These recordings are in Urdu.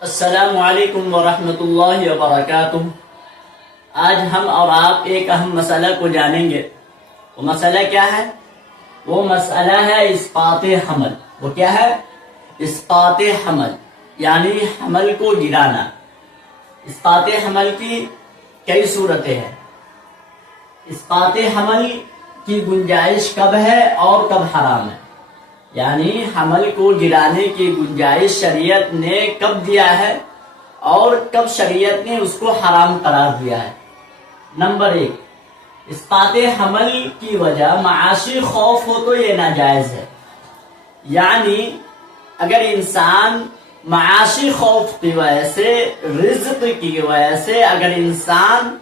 السلام علیکم ورحمۃ اللہ وبرکاتہ۔ آج ہم اور آپ ایک اہم مسئلہ کو جانیں گے۔ وہ مسئلہ کیا ہے؟ وہ مسئلہ ہے اسقاط حمل۔ وہ کیا ہے؟ اسقاط حمل، یعنی حمل کو گرانا۔ اسقاط حمل کی کئی صورتیں ہیں۔ اسقاط حمل کی گنجائش کب ہے اور کب حرام ہے؟ یعنی حمل کو گرانے کی گنجائش شریعت نے کب دیا ہے اور کب شریعت نے اس کو حرام قرار دیا ہے۔ نمبر 1، اسقاط حمل کی وجہ معاشی خوف ہو تو یہ ناجائز ہے۔ یعنی اگر انسان معاشی خوف کی وجہ سے، رزق کی وجہ سے اگر انسان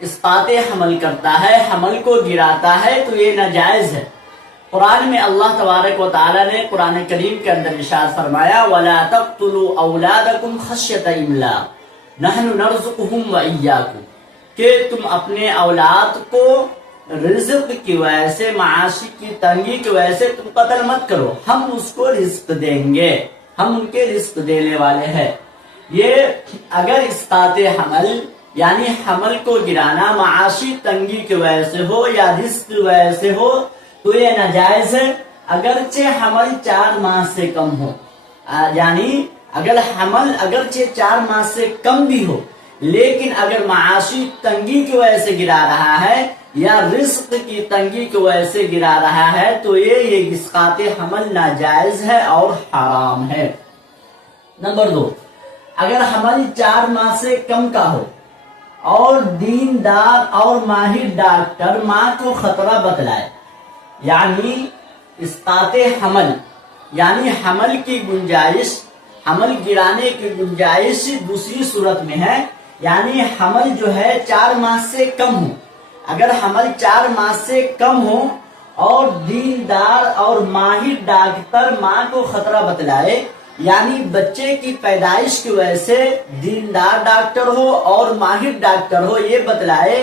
اسقاط حمل کرتا ہے، حمل کو گراتا ہے تو یہ ناجائز ہے۔ قرآن میں اللہ تبارک و تعالی نے قرآن کریم کے اندر ارشاد فرمایا وَلَا تَقْتُلُوا أَوْلَادَكُمْ خَشْيَةَ إِمْلَاقٍ نَحْنُ نَرْزُقُهُمْ وَإِيَّاكُمْ، کہ تم اپنے اولاد کو رزق کی وجہ سے، معاشی کی تنگی کی وجہ سے تم قتل مت کرو، ہم اس کو رزق دیں گے، ہم ان کے رزق دینے والے ہیں۔ یہ اگر اسقاط حمل یعنی حمل کو گرانا معاشی تنگی کی وجہ سے ہو یا رزق کی وجہ سے ہو تو یہ ناجائز ہے، اگرچہ حمل 4 ماہ سے کم ہو۔ یعنی اگر حمل اگرچہ 4 ماہ سے کم بھی ہو، لیکن اگر معاشی تنگی کی وجہ سے گرا رہا ہے یا رزق کی تنگی کی وجہ سے گرا رہا ہے تو یہ اسقاط حمل ناجائز ہے اور حرام ہے۔ نمبر 2، اگر حمل 4 ماہ سے کم کا ہو اور دیندار اور ماہر ڈاکٹر ماں کو خطرہ بتلائے، یعنی اسقاط حمل یعنی حمل کی گنجائش، حمل گرانے کی گنجائش دوسری صورت میں ہے، یعنی حمل جو ہے 4 ماہ سے کم ہو۔ اگر حمل 4 ماہ سے کم ہو اور دیندار اور ماہر ڈاکٹر ماں کو خطرہ بتلائے، یعنی بچے کی پیدائش کی وجہ سے دیندار ڈاکٹر ہو اور ماہر ڈاکٹر ہو یہ بتلائے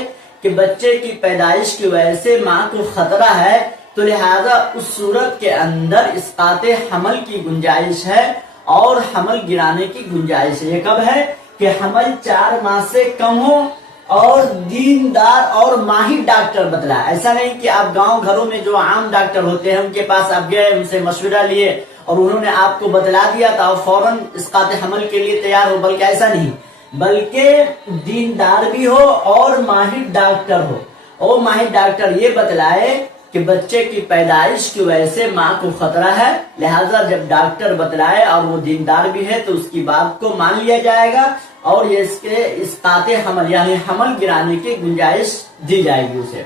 کہ بچے کی پیدائش کی وجہ سے ماں کو خطرہ ہے، تو لہذا اس صورت کے اندر اسقاط حمل کی گنجائش ہے اور حمل گرانے کی گنجائش ہے۔ یہ کب ہے؟ کہ حمل 4 ماہ سے کم ہو اور دیندار اور ماہر ڈاکٹر بتلا۔ ایسا نہیں کہ آپ گاؤں گھروں میں جو عام ڈاکٹر ہوتے ہیں ان کے پاس آپ گئے، ان سے مشورہ لیے اور انہوں نے آپ کو بتلا دیا تو آپ فوراً اسقاط حمل کے لیے تیار ہو، بلکہ ایسا نہیں، بلکہ دیندار بھی ہو اور ماہر ڈاکٹر ہو، اور ماہر ڈاکٹر یہ بتلائے کہ بچے کی پیدائش کی وجہ سے ماں کو خطرہ ہے، لہذا جب ڈاکٹر بتلائے اور وہ دیندار بھی ہے تو اس کی بات کو مان لیا جائے گا اور یہ اس کے اسقاط حمل یعنی حمل گرانے کی گنجائش دی جائے گی اسے۔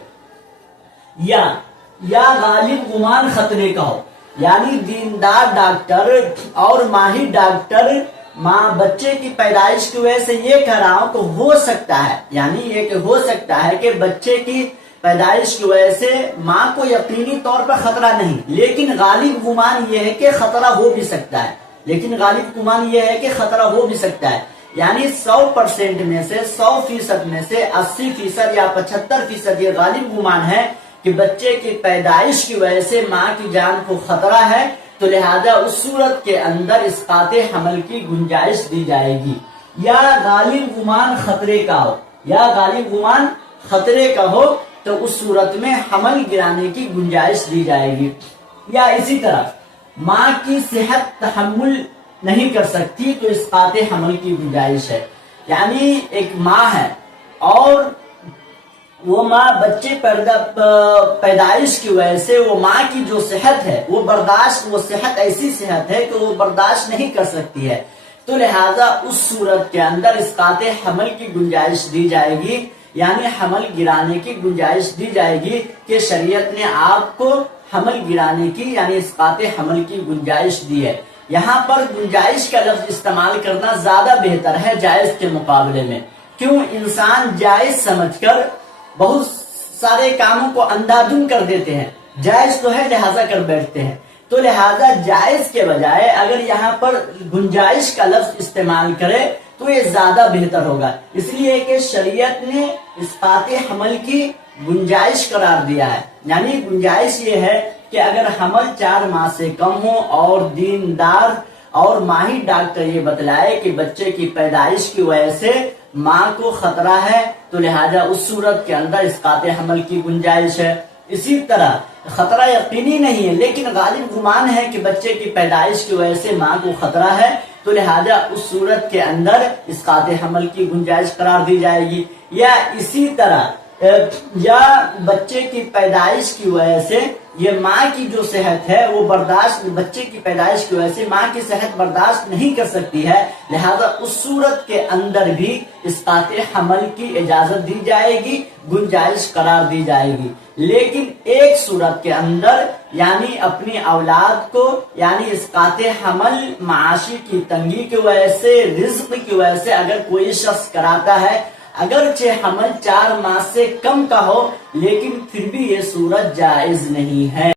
یا غالب گمان خطرے کا ہو، یعنی دیندار ڈاکٹر اور ماہر ڈاکٹر ماں بچے کی پیدائش کی وجہ سے یہ کہہ رہا ہوں کہ ہو سکتا ہے، یعنی یہ کہ ہو سکتا ہے کہ بچے کی پیدائش کی وجہ سے ماں کو یقینی طور پر خطرہ نہیں، لیکن غالب گمان یہ ہے کہ خطرہ ہو بھی سکتا ہے، لیکن غالب گمان یہ ہے کہ خطرہ ہو بھی سکتا ہے، یعنی 100% میں سے 100% میں سے 80% یا 75% یہ غالب گمان ہے کہ بچے کی پیدائش کی وجہ سے ماں کی جان کو خطرہ ہے، تو لہذا اس صورت کے اندر اسقاط حمل کی گنجائش دی جائے گی۔ یا غالب گمان خطرے کا ہو، یا غالب گمان خطرے کا ہو تو اس صورت میں حمل گرانے کی گنجائش دی جائے گی۔ یا اسی طرح ماں کی صحت تحمل نہیں کر سکتی تو اسقاط حمل کی گنجائش ہے، یعنی ایک ماں ہے اور وہ ماں بچے پیدائش کی وجہ سے وہ ماں کی جو صحت ہے وہ صحت ایسی صحت ہے کہ وہ برداشت نہیں کر سکتی ہے، تو لہذا اس صورت کے اندر اسقاط حمل کی گنجائش دی جائے گی، یعنی حمل گرانے کی گنجائش دی جائے گی کہ شریعت نے آپ کو حمل گرانے کی یعنی اسقاط حمل کی گنجائش دی ہے۔ یہاں پر گنجائش کا لفظ استعمال کرنا زیادہ بہتر ہے جائز کے مقابلے میں، کیوں؟ انسان جائز سمجھ کر بہت سارے کاموں کو اندھادھند کر دیتے ہیں، جائز تو ہے لہذا کر بیٹھتے ہیں، تو لہذا جائز کے بجائے اگر یہاں پر گنجائش کا لفظ استعمال کرے تو یہ زیادہ بہتر ہوگا، اس لیے کہ شریعت نے اسقاط حمل کی گنجائش قرار دیا ہے، یعنی گنجائش یہ ہے کہ اگر حمل 4 ماہ سے کم ہو اور دیندار اور ماہر ڈاکٹر یہ بتلائے کہ بچے کی پیدائش کی وجہ سے ماں کو خطرہ ہے تو لہذا اس صورت کے اندر اسقاط حمل کی گنجائش ہے۔ اسی طرح خطرہ یقینی نہیں ہے لیکن غالب گمان ہے کہ بچے کی پیدائش کی وجہ سے ماں کو خطرہ ہے تو لہذا اس صورت کے اندر اسقاط حمل کی گنجائش قرار دی جائے گی۔ یا اسی طرح یا بچے کی پیدائش کی وجہ سے یہ ماں کی جو صحت ہے وہ بچے کی پیدائش کی وجہ سے ماں کی صحت برداشت نہیں کر سکتی ہے، لہذا اس صورت کے اندر بھی اسقاط حمل کی اجازت دی جائے گی، گنجائش قرار دی جائے گی۔ لیکن ایک صورت کے اندر یعنی اپنی اولاد کو یعنی اسقاط حمل معاشی کی تنگی کی وجہ سے، رزق کی وجہ سے اگر کوئی شخص کراتا ہے، اگرچہ حمل 4 ماہ سے کم کا ہو لیکن پھر بھی یہ صورت جائز نہیں ہے۔